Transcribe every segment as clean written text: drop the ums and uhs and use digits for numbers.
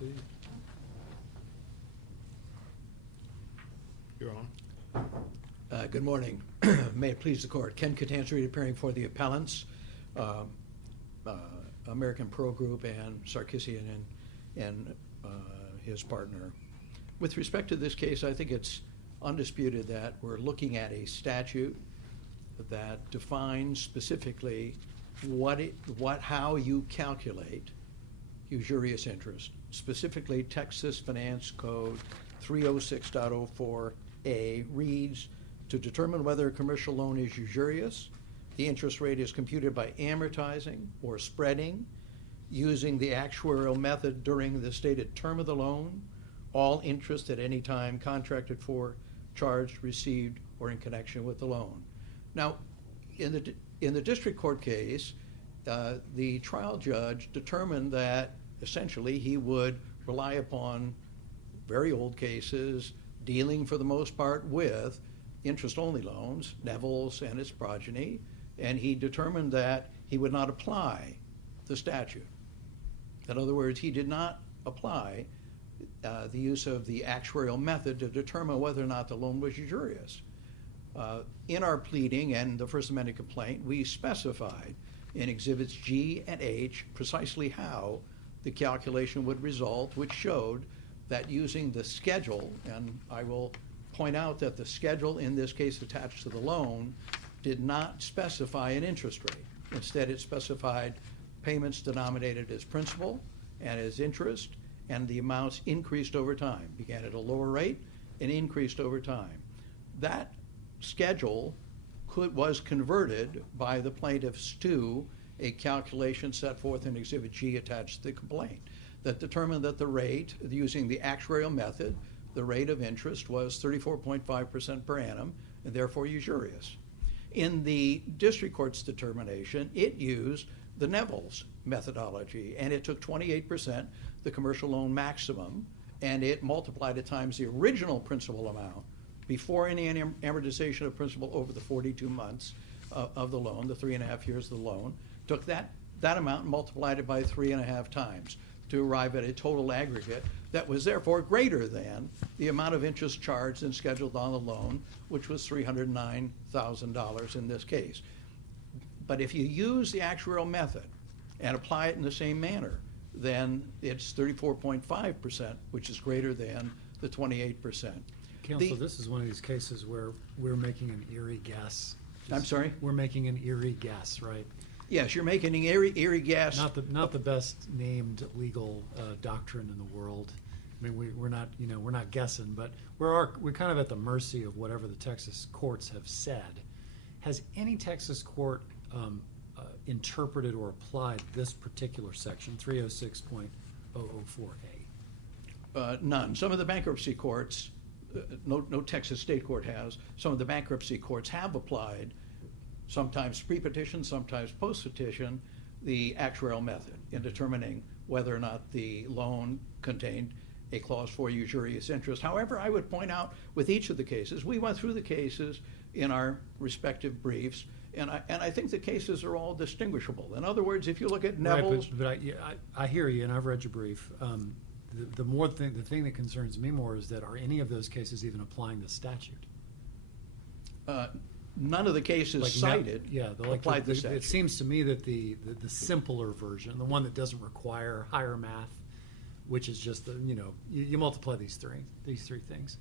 proceed. You're on. Good morning. May it please the court. Ken Catanzarite appearing for the appellants, American Pro Group and Sarkisian and his partner. With respect to this case, I think it's undisputed that we're looking at a statute that defines specifically how you calculate usurious interest. Specifically, Texas Finance Code 306.04a reads, to determine whether a commercial loan is usurious, the interest rate is computed by amortizing or spreading using the actuarial method during the stated term of the loan, all interest at any time contracted for, charged, received, or in connection with the loan. Now, in the district court case, the trial judge determined that essentially he would rely upon very old cases dealing for the most part with interest-only loans, Natl and its progeny, and he determined that he would not apply the statute. In other words, he did not apply the use of the actuarial method to determine whether or not the loan was usurious. In our pleading and the First Amendment complaint, we specified in Exhibits G and H precisely how the calculation would result, which showed that using the schedule, and I will point out that the schedule in this case attached to the loan did not specify an interest rate. Instead, it specified payments denominated as principal and as interest, and the amounts increased over time, began at a lower rate and increased over time. That schedule was converted by the plaintiffs to a calculation set forth in Exhibit G attached to the complaint that determined that the rate, using the actuarial method, the rate of interest was 34.5% per annum, and therefore usurious. In the district court's determination, it used the Natl methodology, and it took 28%, the commercial loan maximum, and it multiplied it times the original principal amount before any amortization of principal over the 42 months of the loan, the 3.5 years of the loan, took that amount and multiplied it by 3.5 times to arrive at a total aggregate that was therefore greater than the amount of interest charged and scheduled on the loan, which was $309,000 in this case. But if you use the actuarial method and apply it in the same manner, then it's 34.5%, which is greater than the 28%. Counsel, this is one of these cases where we're making an eerie guess. I'm sorry? We're making an eerie guess, right? Yes, you're making an eerie guess. Not the best named legal doctrine in the world. I mean, we're not guessing, but we're kind of at the mercy of whatever the Texas courts have said. Has any Texas court interpreted or applied this particular section, 306.004A? None. Some of the bankruptcy courts, no Texas state court has, some of the bankruptcy courts have applied, sometimes pre-petition, sometimes post-petition, the actuarial method in determining whether or not the loan contained a clause for usurious interest. However, I would point out with each of the cases, we went through the cases in our respective briefs, and I think the cases are all distinguishable. In other words, if you look at Natl's... Right, but I hear you, and I've read your brief. The thing that concerns me more is that are any of those cases even applying the statute? None of the cases cited applied the statute. It seems to me that the simpler version, the one that doesn't require higher math, which is just you multiply these three things.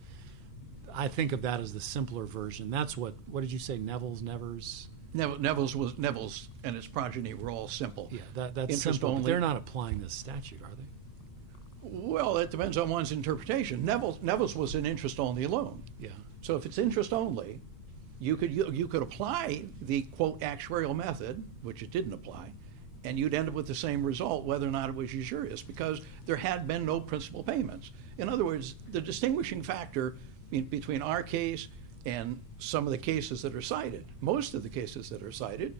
I think of that as the simpler version. That's what did you say? Neville's and its progeny were all simple. Yeah, that's interest simple. Only. They're not applying this statute, are they? Well, it depends on one's interpretation. Neville's was an interest-only loan. Yeah. So if it's interest-only, you could apply the, quote, actuarial method, which it didn't apply, and you'd end up with the same result whether or not it was usurious because there had been no principal payments. In other words, the distinguishing factor between our case and some of the cases that are cited, most of the cases that are cited,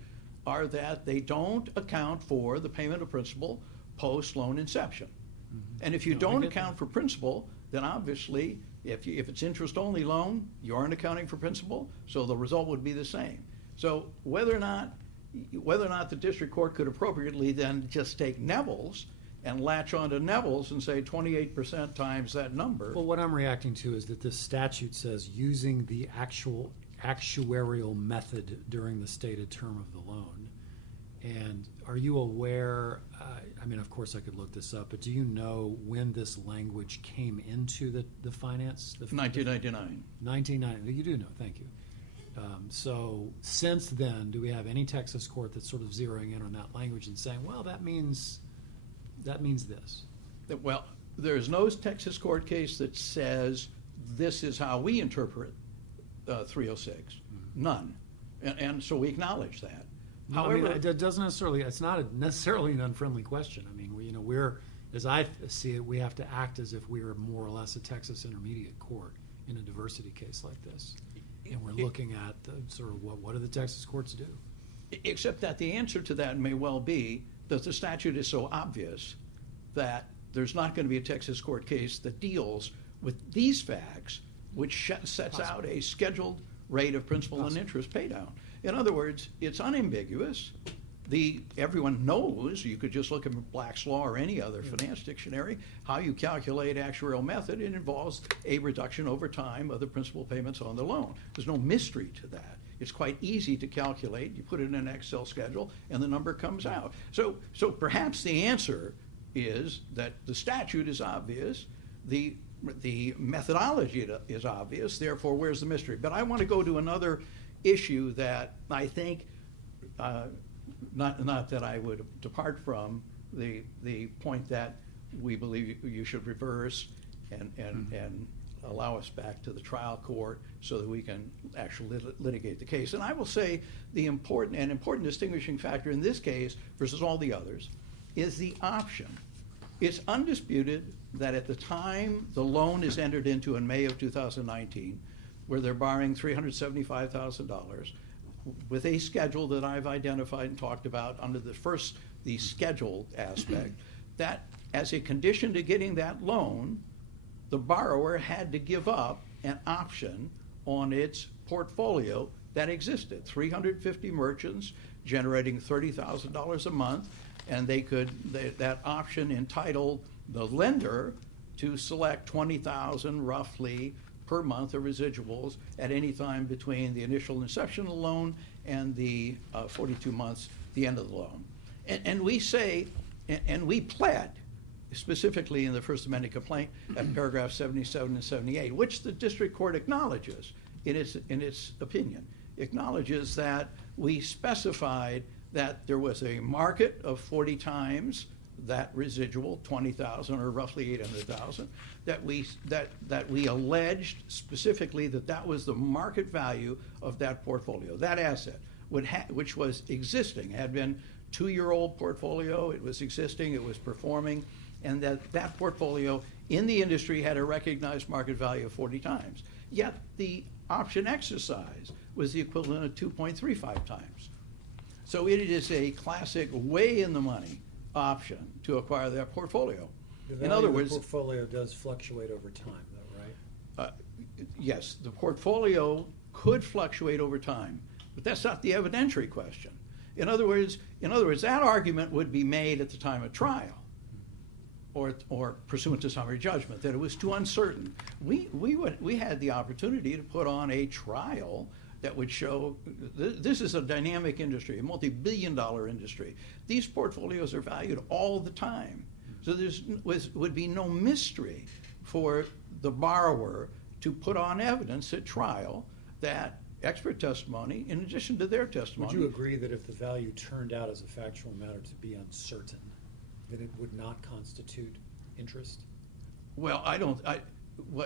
are that they don't account for the payment of principal post-loan inception. Mm-hmm. And if you don't account for principal, then obviously if it's interest-only loan, you aren't accounting for principal, so the result would be the same. So whether or not the district court could appropriately then just take Neville's and latch on to Neville's and say 28% times that number. Well, what I'm reacting to is that this statute says using the actual actuarial method during the stated term of the loan. And are you aware, I mean, of course I could look this up, but do you know when this language came into the finance? 1999. 1990, you do know, thank you. So since then, do we have any Texas court that's sort of zeroing in on that language and saying, well, that means this? Well, there's no Texas court case that says this is how we interpret 306. None. And so we acknowledge that. No, However, I mean, it doesn't necessarily, it's not necessarily an unfriendly question. I mean, we're, as I see it, we have to act as if we are more or less a Texas intermediate court in a diversity case like this. And we're looking at the sort of what do the Texas courts do? except that the answer to that may well be that the statute is so obvious that there's not going to be a Texas court case that deals with these facts, which sets out a scheduled rate of principal and interest pay down. In other words, it's unambiguous. Everyone knows, you could just look at Black's Law or any other finance dictionary, how you calculate actuarial method. It involves a reduction over time of the principal payments on the loan. There's no mystery to that. It's quite easy to calculate. You put it in an Excel schedule and the number comes out. So perhaps the answer is that the statute is obvious, the methodology is obvious, therefore where's the mystery? But I want to go to another issue that I think, not that I would depart from the point that we believe you should reverse and allow us back to the trial court so that we can actually litigate the case. And I will say the important distinguishing factor in this case versus all the others is the option. It's undisputed that at the time the loan is entered into in May of 2019, where they're borrowing $375,000, with a schedule that I've identified and talked about under the scheduled aspect, that as a condition to getting that loan, the borrower had to give up an option on its portfolio that existed. 350 merchants generating $30,000 a month, and that option entitled the lender to select $20,000 roughly per month of residuals at any time between the initial inception of the loan and the 42 months, the end of the loan. And we say, and we pled, specifically in the First Amendment complaint at paragraph 77 and 78, which the district court acknowledges in its opinion, acknowledges that we specified that there was a market of 40 times that residual, 20,000 or roughly 800,000, that we alleged specifically that was the market value of that portfolio, that asset, which was existing, had been 2-year-old portfolio, it was existing, it was performing, and that portfolio in the industry had a recognized market value of 40 times. Yet the option exercise was the equivalent of 2.35 times. So it is a classic way in the money option to acquire that portfolio. In other words, the portfolio does fluctuate over time, though, right? Yes, the portfolio could fluctuate over time, but that's not the evidentiary question. In other words, that argument would be made at the time of trial, or pursuant to summary judgment, that it was too uncertain. We had the opportunity to put on a trial that would show this is a dynamic industry, a multi-billion-dollar industry. These portfolios are valued all the time. So there would be no mystery for the borrower to put on evidence at trial that expert testimony, in addition to their testimony. Would you agree that if the value turned out as a factual matter to be uncertain, that it would not constitute interest? Well,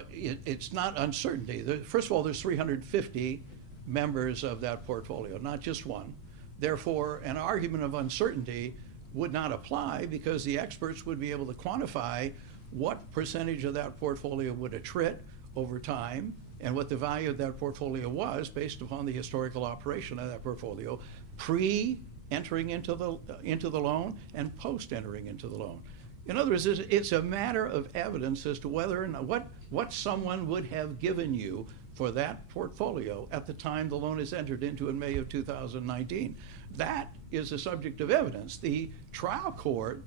it's not uncertainty. First of all, there's 350 members of that portfolio, not just one. Therefore, an argument of uncertainty would not apply because the experts would be able to quantify what percentage of that portfolio would attrit over time and what the value of that portfolio was based upon the historical operation of that portfolio pre-entering into the loan and post-entering into the loan. In other words, it's a matter of evidence as to whether or not what someone would have given you for that portfolio at the time the loan is entered into in May of 2019. That is a subject of evidence. The trial court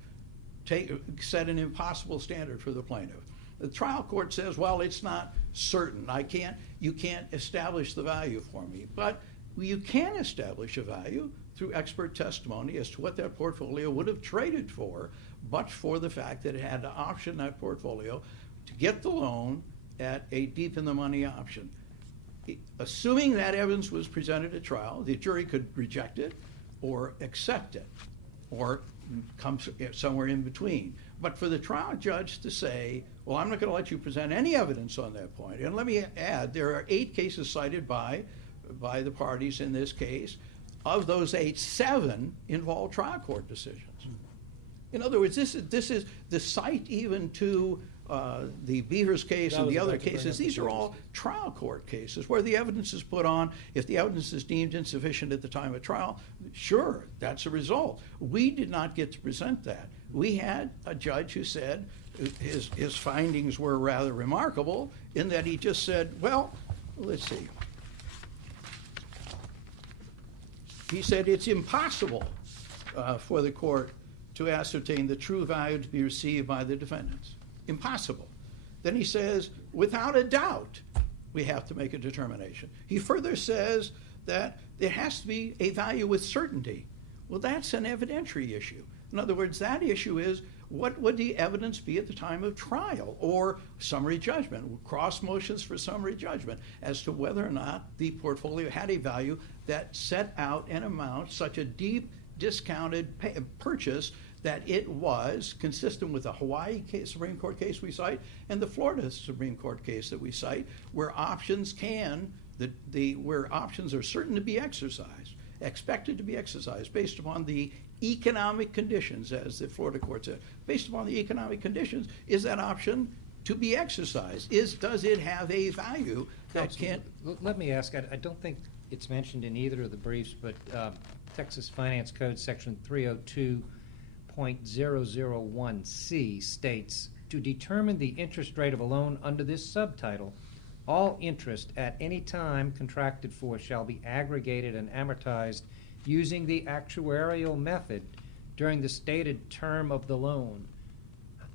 set an impossible standard for the plaintiff. The trial court says, well, it's not certain. You can't establish the value for me. But you can establish a value through expert testimony as to what that portfolio would have traded for, but for the fact that it had to option that portfolio to get the loan at a deep in the money option. Assuming that evidence was presented at trial, the jury could reject it or accept it or come somewhere in between. But for the trial judge to say, well, I'm not going to let you present any evidence on that point. And let me add, there are 8 cases cited by the parties in this case. Of those 8, 7 involve trial court decisions. In other words, this is the cite even to the Beavers case and the other cases. These are all trial court cases where the evidence is put on. If the evidence is deemed insufficient at the time of trial, sure, that's a result. We did not get to present that. We had a judge who said his findings were rather remarkable in that he just said, well, let's see. He said it's impossible for the court to ascertain the true value to be received by the defendants. Impossible. Then he says, without a doubt, we have to make a determination. He further says that there has to be a value with certainty. Well, that's an evidentiary issue. In other words, that issue is, what would the evidence be at the time of trial or summary judgment, cross motions for summary judgment, as to whether or not the portfolio had a value that set out an amount, such a deep discounted purchase, that it was consistent with the Hawaii Supreme Court case we cite and the Florida Supreme Court case that we cite, where options where options are certain to be exercised, expected to be exercised based upon the economic conditions, as the Florida court said. Based upon the economic conditions, is that option to be exercised? Does it have a value that can't? Let me ask, I don't think it's mentioned in either of the briefs, but Texas Finance Code Section 302.001C states, to determine the interest rate of a loan under this subtitle, all interest at any time contracted for shall be aggregated and amortized using the actuarial method during the stated term of the loan.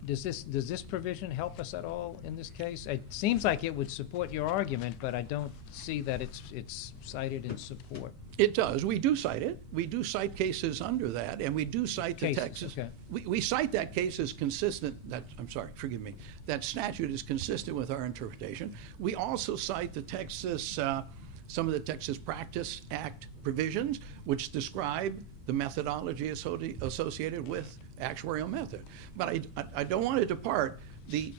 Does this provision help us at all in this case? It seems like it would support your argument, but I don't see that it's cited in support. It does. We do cite it. We do cite cases under that, and we do cite the Texas. Okay. We cite that case as consistent. That statute is consistent with our interpretation. We also cite the Texas, some of the Texas Practice Act provisions, which describe the methodology associated with actuarial method. But I don't want to depart. The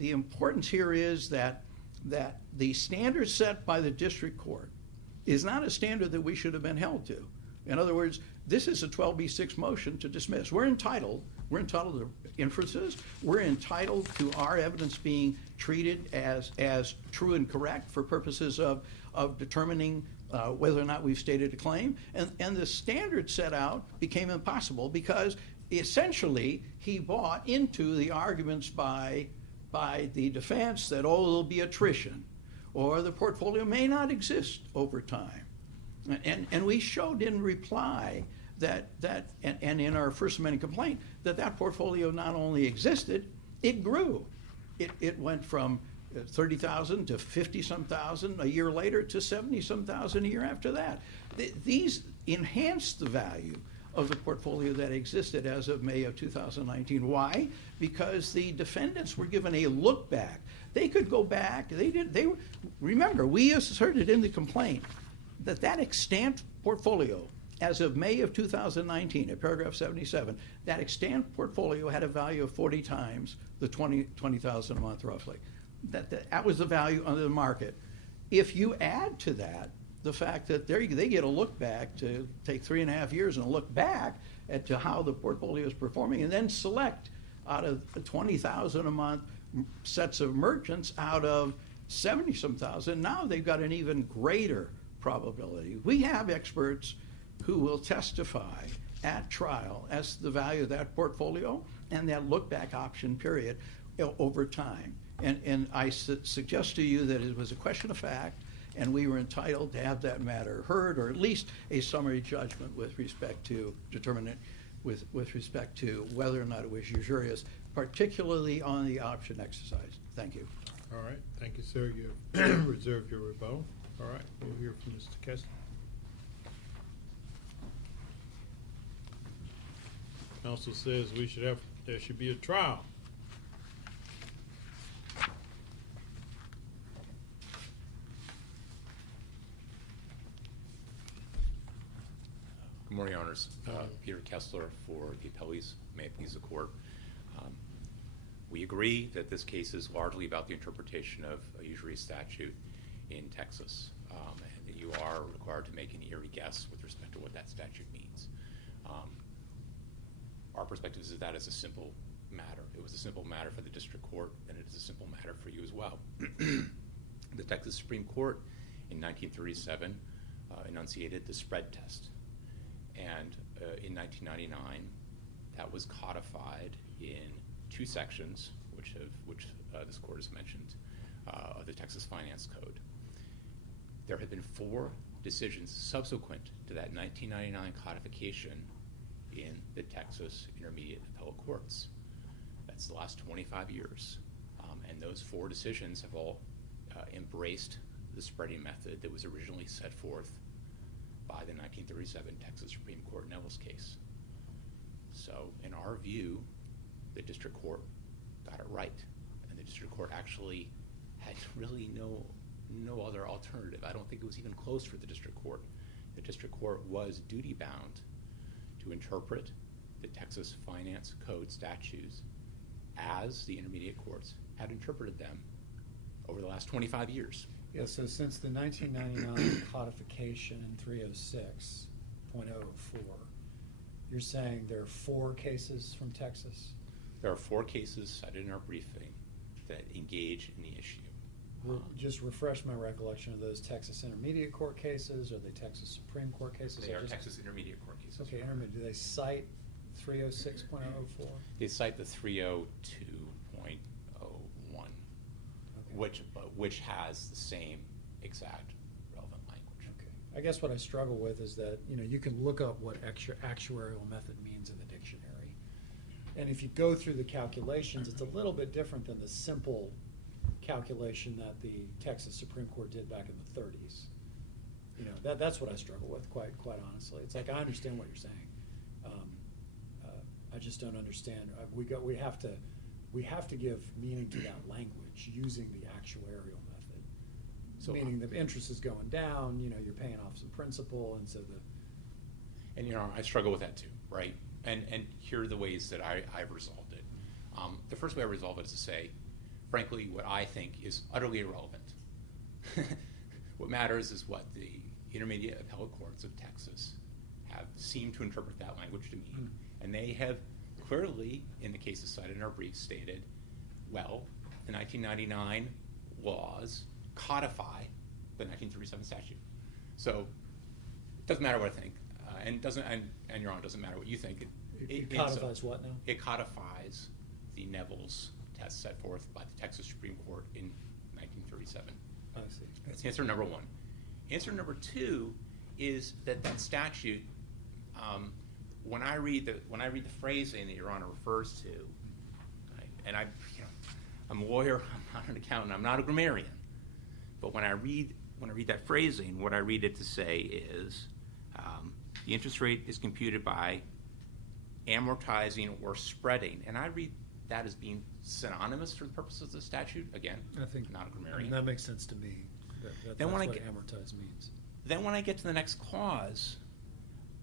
importance here is that the standard set by the district court is not a standard that we should have been held to. In other words, this is a 12B6 motion to dismiss. We're entitled to inferences. We're entitled to our evidence being treated as true and correct for purposes of determining whether or not we've stated a claim. And the standard set out became impossible because essentially he bought into the arguments by the defense that, there'll be attrition, or the portfolio may not exist over time. And we showed in reply that and in our First Amendment complaint, that portfolio not only existed, it grew. It went from 30,000 to 50-some thousand a year later to 70-some thousand a year after that. These enhanced the value of the portfolio that existed as of May of 2019. Why? Because the defendants were given a look back. They could go back. Remember, we asserted in the complaint that extant portfolio as of May of 2019, at paragraph 77, that extant portfolio had a value of 40 times the $20,000 a month roughly. That was the value under the market. If you add to that the fact that they get a look back to take 3.5 years and a look back to how the portfolio is performing, and then select out of the 20,000 a month sets of merchants out of 70-some thousand, now they've got an even greater probability. We have experts who will testify at trial as to the value of that portfolio and that look-back option period over time. And I suggest to you that it was a question of fact, and we were entitled to have that matter heard, or at least a summary judgment with respect to determining with respect to whether or not it was usurious, particularly on the option exercise. Thank you. All right, thank you, sir. You've reserved your rebuttal. All right, we'll hear from Mr. Kessler. Counsel says there should be a trial. Good morning, Honors. Peter Kessler for the appellees. May it please the court. We agree that this case is largely about the interpretation of a usurious statute in Texas, and that you are required to make an eerie guess with respect to what that statute means. Our perspective is that it's a simple matter. It was a simple matter for the district court, and it is a simple matter for you as well. The Texas Supreme Court in 1937 enunciated the spread test. And in 1999, that was codified in two sections, which this court has mentioned, of the Texas Finance Code. There have been 4 decisions subsequent to that 1999 codification in the Texas Intermediate Appellate Courts. That's the last 25 years. And those 4 decisions have all embraced the spreading method that was originally set forth by the 1937 Texas Supreme Court Neville's case. So in our view, the district court got it right. And the district court actually had really no other alternative. I don't think it was even close for the district court. The district court was duty-bound to interpret the Texas Finance Code statutes as the intermediate courts had interpreted them over the last 25 years. Yeah, so since the 1999 codification in 306.04, you're saying there are 4 cases from Texas? There are 4 cases cited in our briefing that engage in the issue. Just refresh my recollection of those Texas Intermediate Court cases. Are they Texas Supreme Court cases? They are Texas Intermediate Court cases. Okay, intermediate. Do they cite 306.04? They cite the 302.01, which has the same exact relevant language. Okay. I guess what I struggle with is that, you can look up what actuarial method means in the dictionary. And if you go through the calculations, it's a little bit different than the simple calculation that the Texas Supreme Court did back in the 30s. That's what I struggle with, quite honestly. It's like, I understand what you're saying. I just don't understand. We have to give meaning to that language using the actuarial method. So meaning the interest is going down, you're paying off some principal, and so the... And I struggle with that too, right? And here are the ways that I've resolved it. The first way I resolve it is to say, frankly, what I think is utterly irrelevant. What matters is what the intermediate appellate courts of Texas have seemed to interpret that language to mean. And they have clearly, in the cases cited in our brief, stated, well, the 1999 laws codify the 1937 statute. So it doesn't matter what I think, and Your Honor, it doesn't matter what you think. It codifies what now? It codifies the Neville's test set forth by the Texas Supreme Court in 1937. I see. That's answer number 1. Answer number 2 is that statute, when I read the phrasing that Your Honor refers to, right, and I'm a lawyer, I'm not an accountant, I'm not a grammarian, but when I read that phrasing, what I read it to say is the interest rate is computed by amortizing or spreading, and I read that as being synonymous for the purposes of the statute. Again, I think not a grammarian. that makes sense to me. That's what amortize means. Then when I get to the next clause,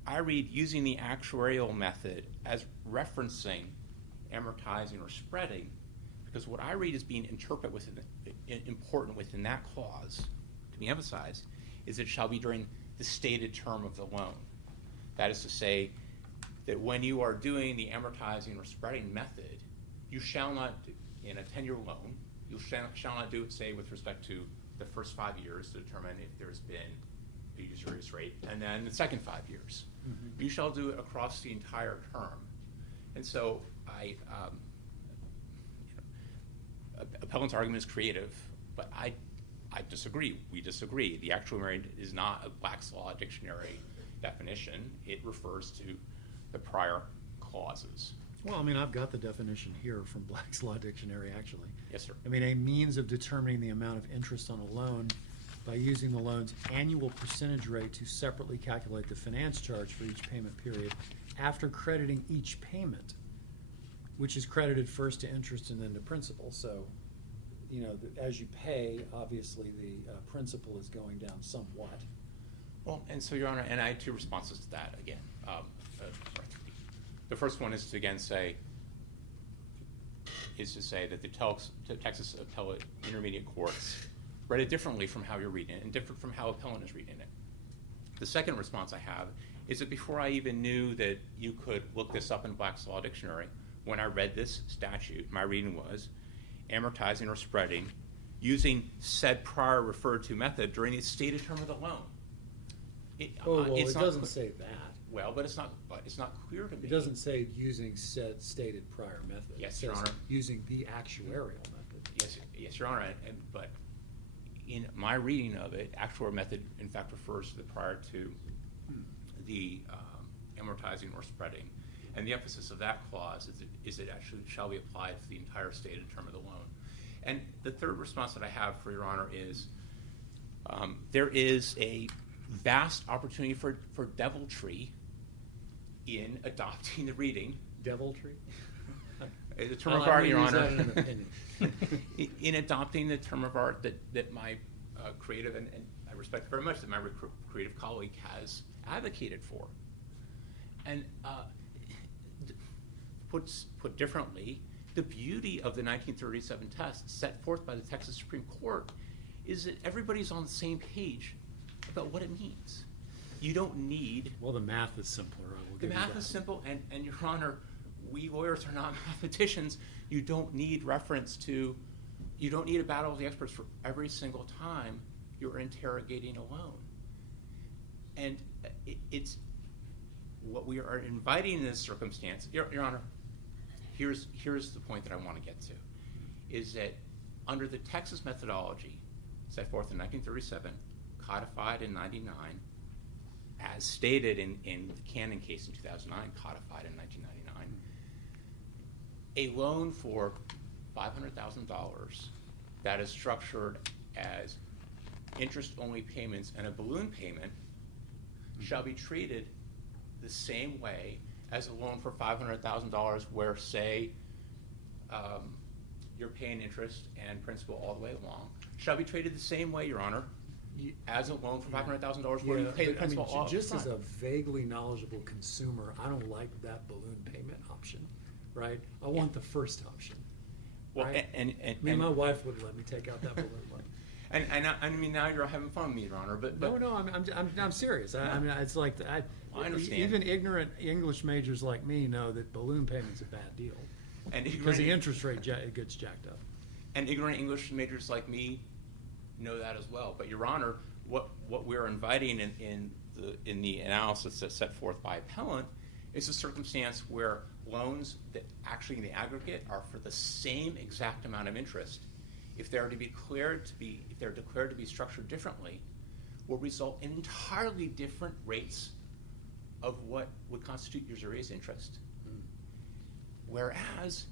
I read using the actuarial method as referencing amortizing or spreading, because what I read as being important within that clause, to be emphasized, is it shall be during the stated term of the loan. That is to say that when you are doing the amortizing or spreading method, you shall not, in a 10-year loan, you shall not do it, say, with respect to the first 5 years to determine if there's been a usurious rate, and then the second 5 years. Mm-hmm. You shall do it across the entire term. And so appellant's argument is creative, but I disagree. We disagree. The actuarial is not a Black's Law dictionary definition. It refers to the prior clauses. Well, I mean, I've got the definition here from Black's Law Dictionary, actually. Yes, sir. I mean, a means of determining the amount of interest on a loan by using the loan's annual percentage rate to separately calculate the finance charge for each payment period after crediting each payment, which is credited first to interest and then to principal. So, you know, as you pay, obviously the principal is going down somewhat. Well, and so, Your Honor, and I had two responses to that again. The first one is to again say, that the Texas Appellate Intermediate Courts read it differently from how you're reading it and different from how appellant is reading it. The second response I have is that before I even knew that you could look this up in Black's Law Dictionary, when I read this statute, my reading was amortizing or spreading using said prior referred to method during the stated term of the loan. It It's not doesn't clear- say that. Well, but it's not clear to me. It doesn't say using said stated prior method. Yes, It Your says Honor. Using the actuarial method. Yes, Your Honor, but in my reading of it, actual method in fact refers to the prior to the amortizing or spreading. And the emphasis of that clause is it actually shall be applied to the entire stated term of the loan. And the third response that I have for Your Honor is there is a vast opportunity for deviltry in adopting the reading. Deviltry? The term I'll of art, Your use that Honor. in an opinion. In adopting the term of art that my creative, and I respect very much, that my creative colleague has advocated for. And put differently, the beauty of the 1937 test set forth by the Texas Supreme Court is that everybody's on the same page about what it means. You don't need... Well, the math is simpler, I will The give you math that. is simple, and Your Honor, we lawyers are not mathematicians. You don't need reference to, you don't need a battle of the experts for every single time you're interrogating a loan. And it's what we are inviting in this circumstance. Your Honor, here's the point that I want to get to, is that under the Texas methodology set forth in 1937, codified in 99, as stated in the Cannon case in 2009, codified in 1999, a loan for $500,000 that is structured as interest-only payments and a balloon payment shall be treated the same way as a loan for $500,000 where, say, you're paying interest and principal all the way along, shall be treated the same way, Your Honor, as a loan for $500,000 where you pay the principal all just upfront. as a vaguely knowledgeable consumer, I don't like that balloon payment option, right? I want the first option. Well, right? and I mean, my wife wouldn't let me take out that balloon one. And I mean, now you're having fun with me, Your Honor, but No, I'm serious. I mean, it's like I understand. Even ignorant English majors like me know that balloon payment's a bad deal and because the ignorant, interest rate gets jacked up. and ignorant English majors like me know that as well. But Your Honor, what we're inviting in the analysis that's set forth by appellant is a circumstance where loans that actually in the aggregate are for the same exact amount of interest, if they're declared to be structured differently, will result in entirely different rates of what would constitute usurious interest. Whereas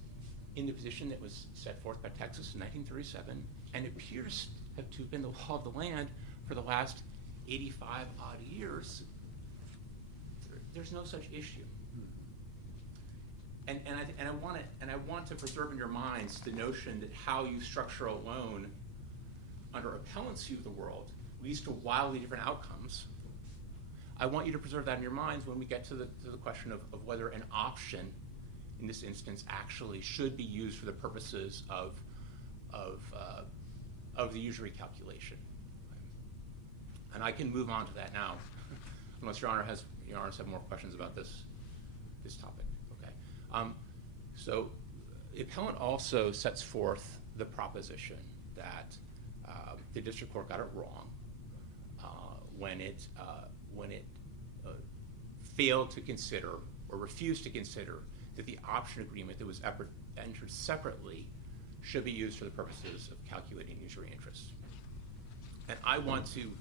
in the position that was set forth by Texas in 1937, and it appears to have been the law of the land for the last 85 odd years, there's no such issue. And I want to preserve in your minds the notion that how you structure a loan under appellant's view of the world leads to wildly different outcomes. I want you to preserve that in your minds when we get to the question of whether an option in this instance actually should be used for the purposes of the usury calculation. And I can move on to that now, unless Your Honor has more questions about this topic. Okay. So the appellant also sets forth the proposition that the district court got it wrong when it failed to consider or refused to consider that the option agreement that was entered separately should be used for the purposes of calculating usury interest. And I want to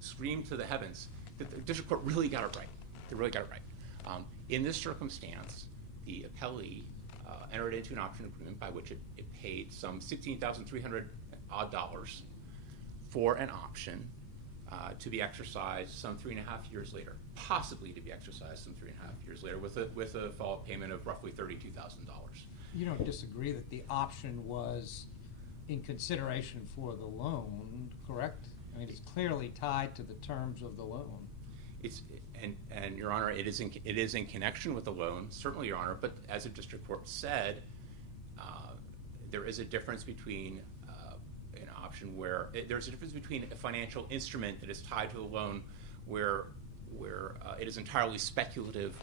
scream to the heavens that the district court really got it right. They really got it right. In this circumstance, the appellee entered into an option agreement by which it paid some $16,300 odd for an option to be exercised some 3.5 years later, possibly to be exercised some 3.5 years later, with a follow-up payment of roughly $32,000. You don't disagree that the option was in consideration for the loan, correct? I mean, it's clearly tied to the terms of the loan. And Your Honor, it is in connection with the loan, certainly, Your Honor. But as the district court said, there is a difference between an option where there's a difference between a financial instrument that is tied to a loan, where it is entirely speculative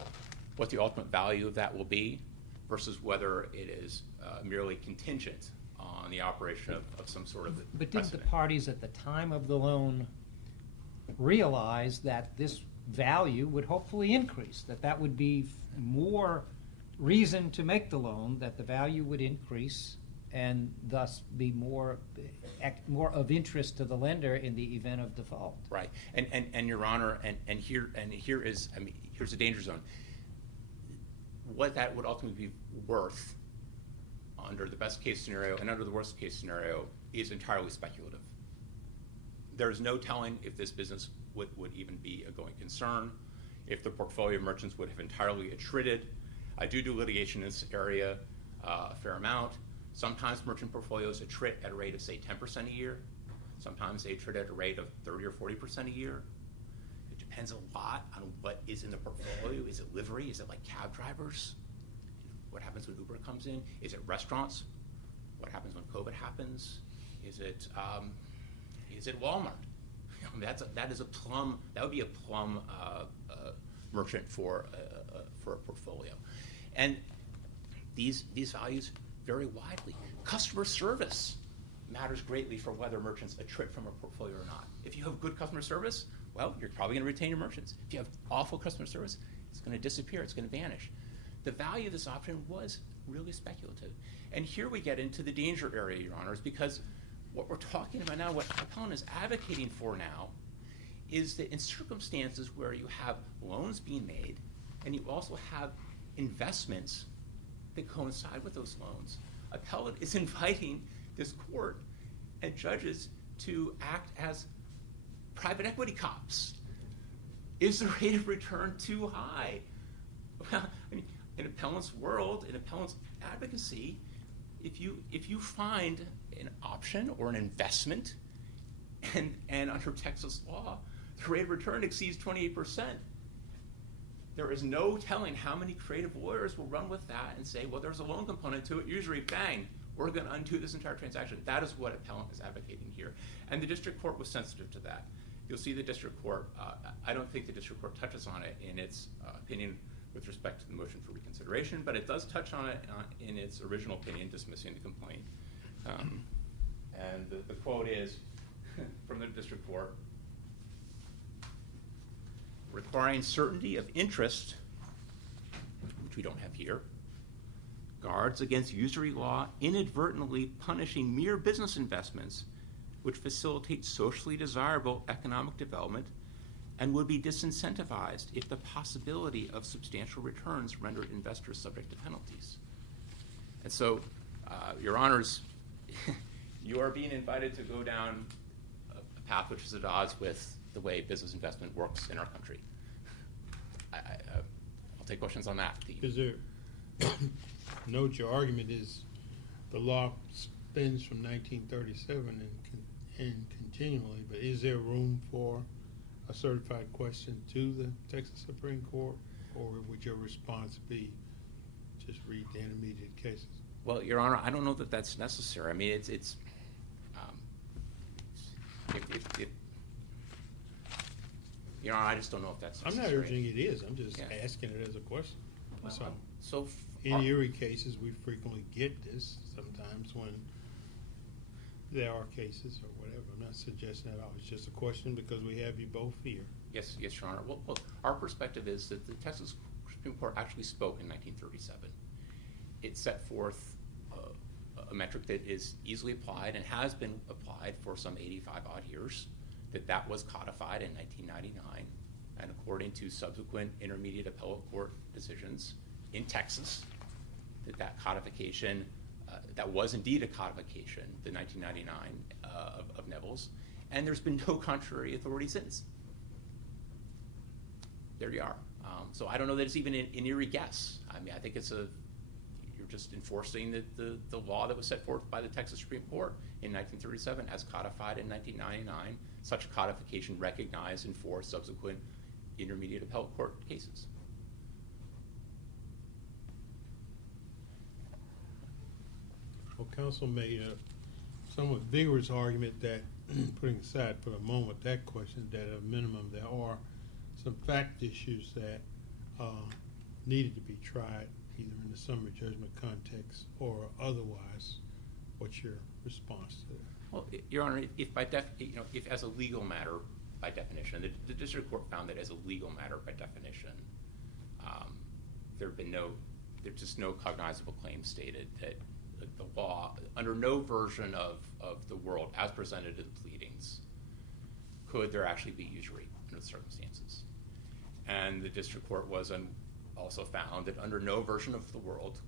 what the ultimate value of that will be, versus whether it is merely contingent on the operation of some sort of But didn't the precedent. parties at the time of the loan realize that this value would hopefully increase, that would be more reason to make the loan, that the value would increase and thus be more of interest to the lender in the event of default? Right, and Your Honor, and here is, I mean, here's a danger zone. What that would ultimately be worth under the best case scenario and under the worst case scenario is entirely speculative. There is no telling if this business would even be a going concern, if the portfolio of merchants would have entirely attrited. I do litigation in this area a fair amount. Sometimes merchant portfolios attrit at a rate of, say, 10% a year. Sometimes they attrit at a rate of 30 or 40% a year. It depends a lot on what is in the portfolio. Is it livery? Is it like cab drivers? What happens when Uber comes in? Is it restaurants? What happens when COVID happens? Is it Walmart? That would be a plum merchant for a portfolio, and these values vary widely. Customer service matters greatly for whether merchants attrit from a portfolio or not. If you have good customer service, well, you're probably going to retain your merchants. If you have awful customer service, it's going to disappear. It's going to vanish. The value of this option was really speculative, and here we get into the danger area, Your Honors, because what we're talking about now, what Appellant is advocating for now, is that in circumstances where you have loans being made and you also have investments that coincide with those loans, Appellant is inviting this court and judges to act as private equity cops. Is the rate of return too high? Well, I mean, in Appellant's world, in Appellant's advocacy, if you find an option or an investment, and under Texas law, the rate of return exceeds 28%, there is no telling how many creative lawyers will run with that and say, well, there's a loan component to it. Usually, bang, we're going to undo this entire transaction. That is what Appellant is advocating here. And the district court was sensitive to that. You'll see the district court, I don't think the district court touches on it in its opinion with respect to the motion for reconsideration, but it does touch on it in its original opinion dismissing the complaint. And the quote is from the district court: requiring certainty of interest, which we don't have here, guards against usury law inadvertently punishing mere business investments which facilitate socially desirable economic development and would be disincentivized if the possibility of substantial returns rendered investors subject to penalties. And so, Your Honors, you are being invited to go down a path which is at odds with the way business investment works in our country. I'll take questions on that. Is there, note your argument is the law spins from 1937 and continually, but is there room for a certified question to the Texas Supreme Court, or would your response be just read the intermediate cases? Well, Your Honor, I don't know that that's necessary. I mean, if Your Honor, I just don't know if that's I'm necessary. not urging it is. I'm just Yeah. asking it as a question. That's all. So In Erie cases, we frequently get this sometimes when there are cases or whatever. I'm not suggesting at all. It's just a question because we have you both here. Yes, Your Honor. Well, our perspective is that the Texas Supreme Court actually spoke in 1937. It set forth a metric that is easily applied and has been applied for some 85 odd years, that was codified in 1999. And according to subsequent intermediate appellate court decisions in Texas, that codification, that was indeed a codification, the 1999 of Neville's, and there's been no contrary authority since. There you are. So I don't know that it's even an eerie guess. I mean, I think you're just enforcing the law that was set forth by the Texas Supreme Court in 1937 as codified in 1999, such codification recognized in 4 subsequent intermediate appellate court cases. Well, counsel made a somewhat vigorous argument that, putting aside for a moment that question, that at a minimum there are some fact issues that needed to be tried, either in the summary judgment context or otherwise. What's your response to that? Well, Your Honor, if as a legal matter by definition, the district court found that as a legal matter by definition, there's just no cognizable claim stated that the law, under no version of the world as presented in the pleadings, could there actually be usury under the circumstances. And the district court also found that under no version of the world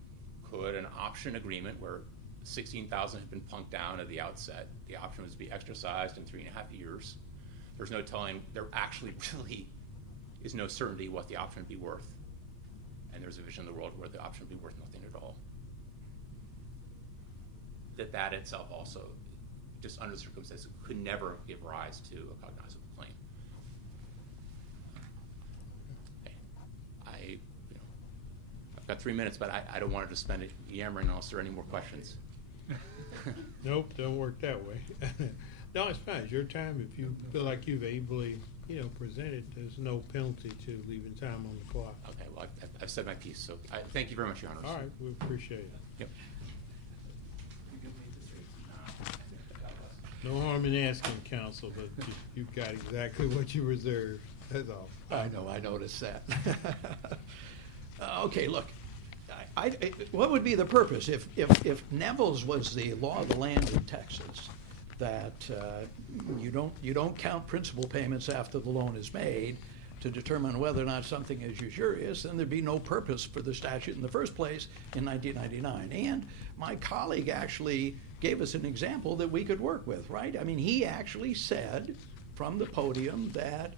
could an option agreement where $16,000 had been plunked down at the outset, the option was to be exercised in 3.5 years. There's no telling, there actually really is no certainty what the option would be worth. And there's a vision of the world where the option would be worth nothing at all. That itself also, just under the circumstances, could never give rise to a cognizable claim. Okay. I've got 3 minutes, but I don't want to just spend it yammering unless there are any more questions. Nope, don't work that way. No, it's fine. It's your time. If you feel like you've ably, presented, there's no penalty to leaving time on the clock. Okay, well, I've said my piece, so thank you very much, Your Honor. All right, we appreciate it. Yep. No harm in asking, counsel, but you got exactly what you reserved. That's all. I know, I noticed that. Okay, look, what would be the purpose if Neville's was the law of the land in Texas, that you don't count principal payments after the loan is made to determine whether or not something is usurious, then there'd be no purpose for the statute in the first place in 1999. And my colleague actually gave us an example that we could work with, right? I mean, he actually said from the podium that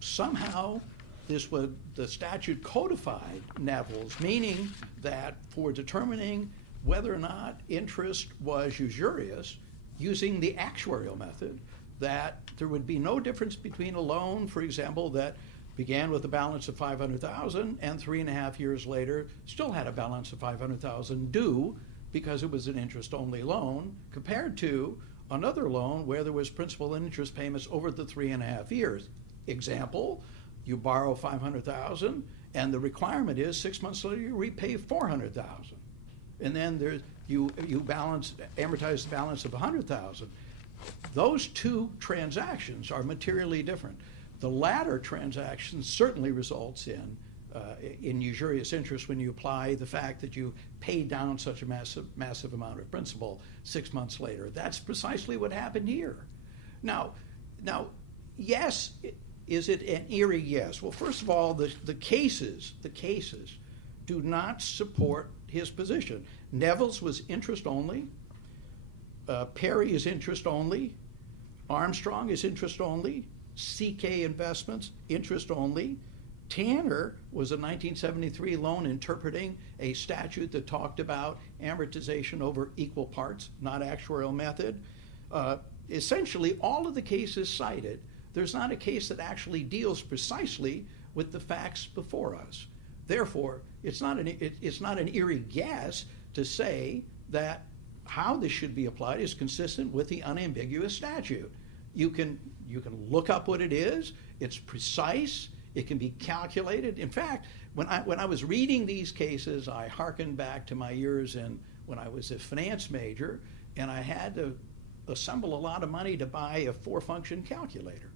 somehow the statute codified Neville's, meaning that for determining whether or not interest was usurious using the actuarial method, that there would be no difference between a loan, for example, that began with a balance of $500,000 and 3.5 years later still had a balance of $500,000 due because it was an interest-only loan, compared to another loan where there was principal and interest payments over the 3.5 years. Example, you borrow $500,000 and the requirement is 6 months later you repay $400,000. And then you amortize the balance of $100,000. Those two transactions are materially different. The latter transaction certainly results in usurious interest when you apply the fact that you paid down such a massive amount of principal 6 months later. That's precisely what happened here. Now, yes, is it an eerie yes? Well, first of all, the cases do not support his position. Neville's was interest only. Perry is interest only. Armstrong is interest only. CK Investments, interest only. Tanner was a 1973 loan interpreting a statute that talked about amortization over equal parts, not actuarial method. Essentially, all of the cases cited, there's not a case that actually deals precisely with the facts before us. Therefore, it's not an eerie guess to say that how this should be applied is consistent with the unambiguous statute. You can look up what it is. It's precise. It can be calculated. In fact, when I was reading these cases, I hearkened back to my years when I was a finance major, and I had to assemble a lot of money to buy a 4-function calculator.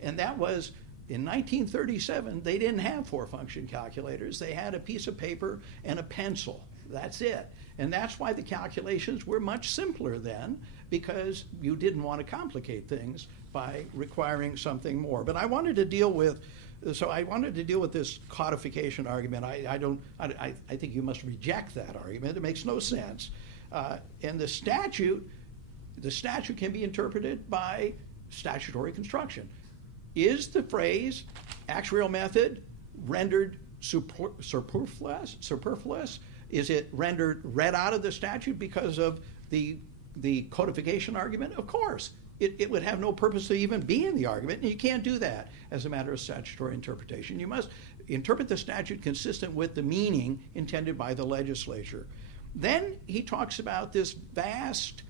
And that was in 1937. They didn't have 4-function calculators. They had a piece of paper and a pencil. That's it. And that's why the calculations were much simpler then, because you didn't want to complicate things by requiring something more. But I wanted to deal with this codification argument. I think you must reject that argument. It makes no sense. And the statute can be interpreted by statutory construction. Is the phrase actuarial method rendered superfluous? Is it read out of the statute because of the codification argument? Of course. It would have no purpose to even be in the argument, and you can't do that as a matter of statutory interpretation. You must interpret the statute consistent with the meaning intended by the legislature. Then he talks about this vast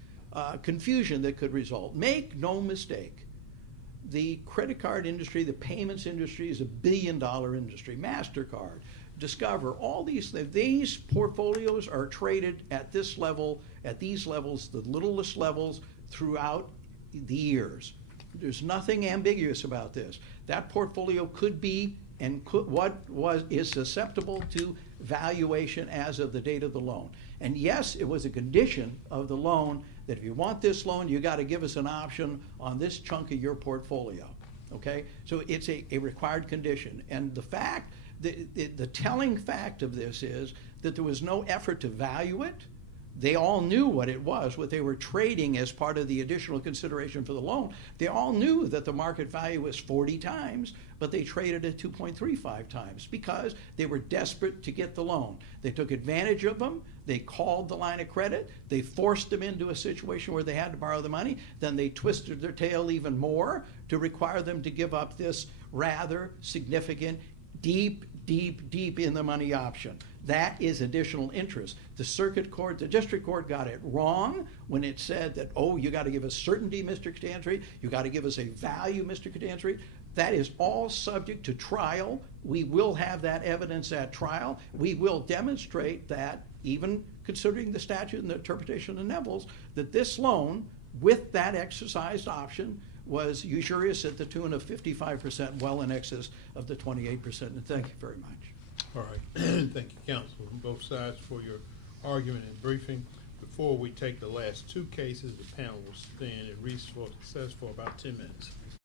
confusion that could result. Make no mistake, the credit card industry, the payments industry is a billion-dollar industry. MasterCard, Discover, all these portfolios are traded at this level, at these levels, the littlest levels throughout the years. There's nothing ambiguous about this. That portfolio could be and is susceptible to valuation as of the date of the loan. And yes, it was a condition of the loan that if you want this loan, you got to give us an option on this chunk of your portfolio. Okay, so it's a required condition. And the fact, the telling fact of this is that there was no effort to value it. They all knew what it was, what they were trading as part of the additional consideration for the loan. They all knew that the market value was 40 times, but they traded at 2.35 times because they were desperate to get the loan. They took advantage of them. They called the line of credit. They forced them into a situation where they had to borrow the money. Then they twisted their tail even more to require them to give up this rather significant, deep in the money option. That is additional interest. The district court got it wrong when it said that, oh, you got to give us certainty, Mr. Catanzarite. You got to give us a value, Mr. Catanzarite. That is all subject to trial. We will have that evidence at trial. We will demonstrate that, even considering the statute and the interpretation of the Neville's, that this loan, with that exercised option, was usurious at the tune of 55%, well in excess of the 28%. And thank you very much. All right. Thank you, counsel, on both sides for your argument and briefing. Before we take the last two cases, the panel will stand and recess for about 10 minutes.